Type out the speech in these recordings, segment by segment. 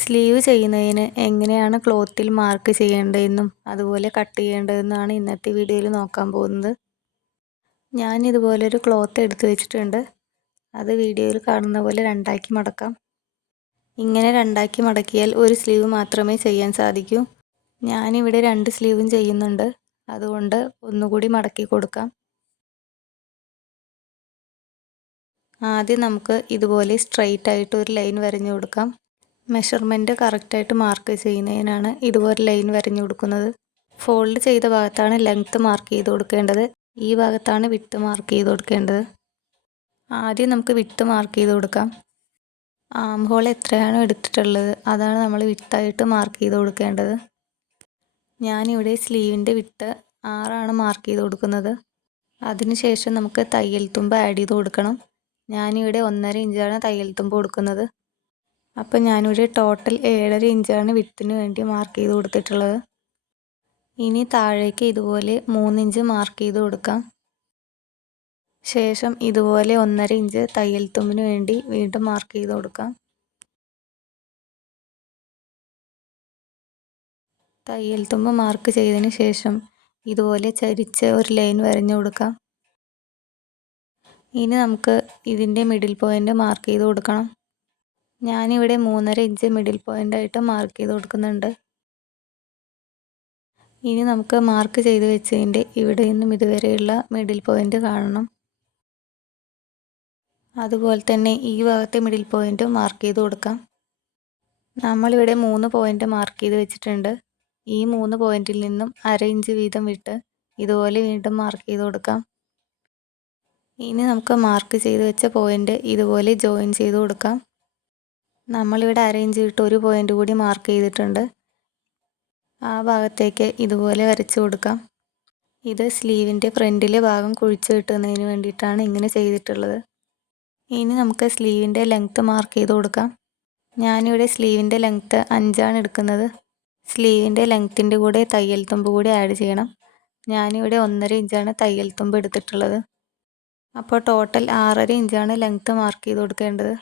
Sleeve ചെയ്യുന്നതിന് എങ്ങനെയാണ് ക്ലോത്തിൽ mark ചെയ്യേണ്ടതെന്നും അതുപോലെ കട്ട് ചെയ്യേണ്ടതെന്നാണ് ഇന്നത്തെ വീഡിയോയിൽ നോക്കാൻ പോകുന്നത്. ഞാൻ ഇതുപോലൊരു ക്ലോത്ത് എടുത്തു വെച്ചിട്ടുണ്ട്. അത് വീഡിയോയിൽ കാണുന്ന പോലെ രണ്ടാക്കി മടക്കാം. ഇങ്ങനെ രണ്ടാക്കി മടക്കിയാൽ ഒരു സ്ലീവ് മാത്രമേ ചെയ്യാൻ സാധിക്കൂ. ഞാനിവിടെ 2 സ്ലീവും ചെയ്യുന്നുണ്ട്. അതുകൊണ്ട് ഒന്നുകൂടി മടക്കി കൊടുക്കാം. ആദ്യം നമുക്ക് ഇതുപോലെ സ്ട്രെയിറ്റ് ആയിട്ട് ഒരു ലൈൻ വരഞ്ഞു കൊടുക്കാം. മെഷർമെൻറ്റ് കറക്റ്റായിട്ട് മാർക്ക് ചെയ്യുന്നതിനാണ് ഇതുപോലെ ലൈൻ വരഞ്ഞു കൊടുക്കുന്നത്. ഫോൾഡ് ചെയ്ത ഭാഗത്താണ് ലെങ്ത്ത് മാർക്ക് ചെയ്ത് കൊടുക്കേണ്ടത്. ഈ ഭാഗത്താണ് വിഡ്ത്ത് മാർക്ക് ചെയ്ത് കൊടുക്കേണ്ടത്. ആദ്യം നമുക്ക് വിഡ്ത്ത് മാർക്ക് ചെയ്ത് കൊടുക്കാം. ആം ഹോൾ എത്രയാണോ എടുത്തിട്ടുള്ളത് അതാണ് നമ്മൾ വിഡ്ത്തായിട്ട് മാർക്ക് ചെയ്ത് കൊടുക്കേണ്ടത്. ഞാനിവിടെ സ്ലീവിൻ്റെ വിഡ്ത്ത് 6 മാർക്ക് ചെയ്ത് കൊടുക്കുന്നത്. അതിനുശേഷം നമുക്ക് തയ്യൽ തുമ്പ് ആഡ് ചെയ്ത് കൊടുക്കണം. ഞാനിവിടെ 1.5 ഇഞ്ചാണ് തയ്യൽ തുമ്പ് കൊടുക്കുന്നത്. അപ്പോൾ ഞാനിവിടെ ടോട്ടൽ 7.5 ഇഞ്ചാണ് വിഡ്ത്തിന് വേണ്ടി മാർക്ക് ചെയ്ത് കൊടുത്തിട്ടുള്ളത്. ഇനി താഴേക്ക് ഇതുപോലെ 3 ഇഞ്ച് മാർക്ക് ചെയ്ത് കൊടുക്കാം. ശേഷം ഇതുപോലെ 1.5 ഇഞ്ച് തയ്യൽ തുമ്പിന് വേണ്ടി വീണ്ടും മാർക്ക് ചെയ്ത് കൊടുക്കാം. തയ്യൽ തുമ്പ് മാർക്ക് ചെയ്തതിന് ശേഷം ഇതുപോലെ ചരിച്ച് ഒരു ലൈൻ വരഞ്ഞു കൊടുക്കാം. ഇനി നമുക്ക് ഇതിൻ്റെ മിഡിൽ പോയിൻ്റ് മാർക്ക് ചെയ്ത് കൊടുക്കണം. ഞാനിവിടെ 3.5 ഇഞ്ച് മിഡിൽ പോയിൻ്റായിട്ട് മാർക്ക് ചെയ്ത് കൊടുക്കുന്നുണ്ട്. ഇനി നമുക്ക് മാർക്ക് ചെയ്ത് വെച്ചതിൻ്റെ ഇവിടെ നിന്നും ഇതുവരെയുള്ള മിഡിൽ പോയിൻ്റ് കാണണം. അതുപോലെ തന്നെ ഈ ഭാഗത്തെ മിഡിൽ പോയിൻ്റ് മാർക്ക് ചെയ്ത് കൊടുക്കാം. നമ്മളിവിടെ 3 പോയിൻ്റ് മാർക്ക് ചെയ്ത് വെച്ചിട്ടുണ്ട്. ഈ 3 പോയിൻ്റിൽ നിന്നും 1/2 ഇഞ്ച് വീതം വിട്ട് ഇതുപോലെ വീണ്ടും മാർക്ക് ചെയ്ത് കൊടുക്കാം. ഇനി നമുക്ക് മാർക്ക് ചെയ്ത് വെച്ച പോയിൻ്റ് ഇതുപോലെ ജോയിൻ ചെയ്ത് കൊടുക്കാം. നമ്മളിവിടെ 1/2 ഇഞ്ച് വിട്ട് ഒരു പോയിൻ്റ് കൂടി മാർക്ക് ചെയ്തിട്ടുണ്ട്. ആ ഭാഗത്തേക്ക് ഇതുപോലെ വരച്ചു കൊടുക്കാം. ഇത് സ്ലീവിൻ്റെ ഫ്രണ്ടിലെ ഭാഗം കുഴിച്ച് കിട്ടുന്നതിന് വേണ്ടിയിട്ടാണ് ഇങ്ങനെ ചെയ്തിട്ടുള്ളത്. ഇനി നമുക്ക് സ്ലീവിൻ്റെ ലെങ്ത്ത് മാർക്ക് ചെയ്ത് കൊടുക്കാം. ഞാനിവിടെ സ്ലീവിൻ്റെ ലെങ്ത്ത് 5 എടുക്കുന്നത്. സ്ലീവിൻ്റെ ലെങ്ത്തിൻ്റെ കൂടെ തയ്യൽ തുമ്പ് കൂടി ആഡ് ചെയ്യണം. ഞാനിവിടെ 1.5 ഇഞ്ചാണ് തയ്യൽ തുമ്പ് എടുത്തിട്ടുള്ളത്. അപ്പോൾ ടോട്ടൽ 6.5 ഇഞ്ചാണ് ലെങ്ത്ത് മാർക്ക് ചെയ്ത് കൊടുക്കേണ്ടത്.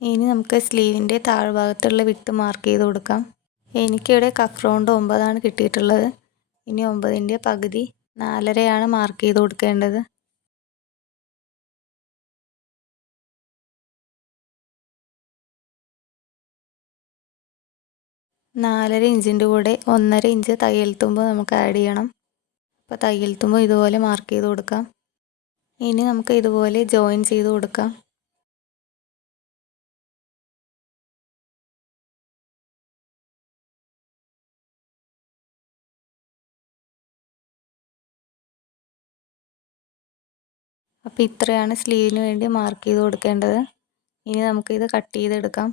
ഇനി നമുക്ക് സ്ലീവിൻ്റെ താഴ്ഭാഗത്തുള്ള വിഡ്ത്ത് മാർക്ക് ചെയ്ത് കൊടുക്കാം. എനിക്കിവിടെ കഫ് റൗണ്ട് 9 കിട്ടിയിട്ടുള്ളത്. ഇനി 9ൻ്റെ പകുതി 4.5 മാർക്ക് ചെയ്ത് കൊടുക്കേണ്ടത്. 4.5 ഇഞ്ചിൻ്റെ കൂടെ 1.5 ഇഞ്ച് തയ്യൽ തുമ്പ് നമുക്ക് ആഡ് ചെയ്യണം. അപ്പോൾ തയ്യൽ തുമ്പ് ഇതുപോലെ മാർക്ക് ചെയ്ത് കൊടുക്കാം. ഇനി നമുക്ക് ഇതുപോലെ ജോയിൻ ചെയ്ത് കൊടുക്കാം. അപ്പോൾ ഇത്രയാണ് സ്ലീവിന് വേണ്ടി മാർക്ക് ചെയ്ത് കൊടുക്കേണ്ടത്. ഇനി നമുക്കിത് കട്ട് ചെയ്തെടുക്കാം.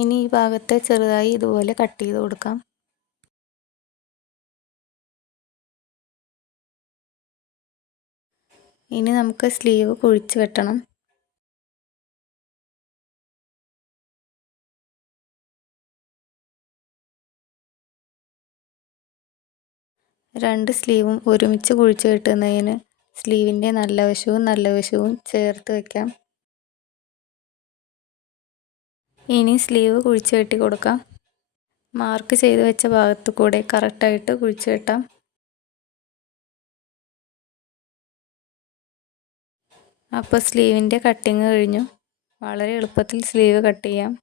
ഇനി ഈ ഭാഗത്ത് ചെറുതായി ഇതുപോലെ കട്ട് ചെയ്ത് കൊടുക്കാം. ഇനി നമുക്ക് സ്ലീവ് കുഴിച്ച് വെട്ടണം. രണ്ട് സ്ലീവും ഒരുമിച്ച് കുഴിച്ച് വെട്ടുന്നതിന് സ്ലീവിൻ്റെ നല്ല വശവും ചേർത്ത് വയ്ക്കാം. ഇനി സ്ലീവ് കുഴിച്ച് വെട്ടി കൊടുക്കാം. മാർക്ക് ചെയ്ത് വെച്ച ഭാഗത്തു കൂടെ കറക്റ്റായിട്ട് കുഴിച്ച് വെട്ടാം. അപ്പോൾ സ്ലീവിൻ്റെ കട്ടിങ് കഴിഞ്ഞു. വളരെ എളുപ്പത്തിൽ സ്ലീവ് കട്ട് ചെയ്യാം.